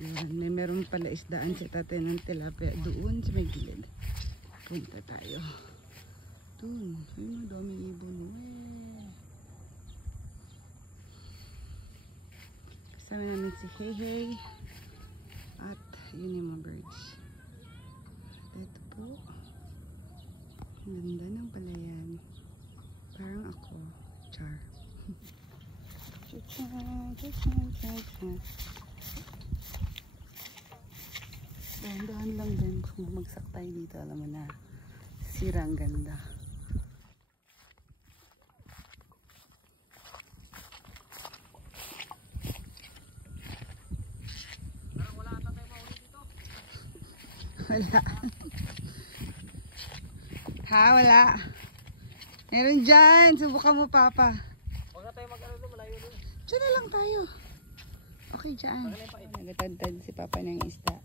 Yan, may meron pala isdaan si tatay ng tilapia doon sa may gilid. Punta tayo. Doon. Ayun, daming ibon. Kasama namin si Hey Hey. At yun yung mga birds. Ito po. Ang ganda ng palayan. Parang ako. Char. Dahan-dahan lang din. Kung bumagsak tayo dito, alam mo na. Sirang ganda. Wala. Ha, wala. Meron dyan. Subukan mo, Papa. Huwag na tayo mag-ano doon, malayo doon. Diyan na lang tayo. Okay, dyan. Nagatad-tad si Papa ng isda.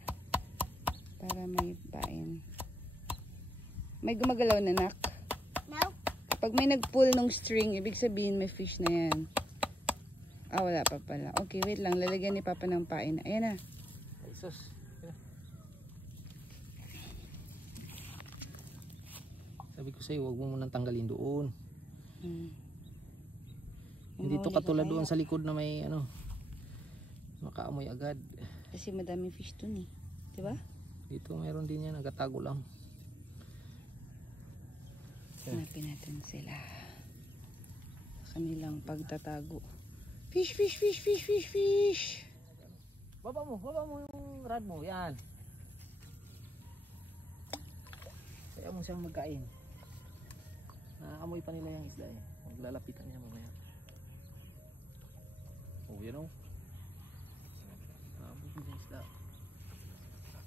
Para may pain. May gumagalaw na, nak? No. Kapag may nag-pull ng string, ibig sabihin may fish na yan. Ah, wala pa pala. Okay, wait lang. Lalagyan ni Papa ng pain. Ayan na. Ay, sus. Sabi ko sa'yo, huwag mo munang tanggalin doon. Hindi to katulad doon sa likod na may ano, makaamoy agad. Kasi madaming fish dun eh. Diba? Dito mayroon din yan, nagatago lang. Hanapin natin sila. Sa kanilang pagtatago. Fish, fish, fish, fish, fish, fish. Baba mo yung rod mo, yan. Kaya mo siyang magkain. Nakakamoy pa nila yung isda eh. Maglalapitan niya mamaya. Oh, yan o. Nakakamoy yung isda.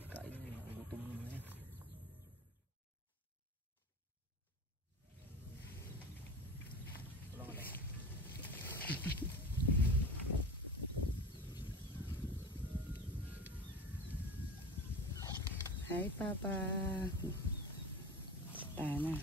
Kain niya yung gutom niya yan. Wala nga lang. Hi, Papa. Tana.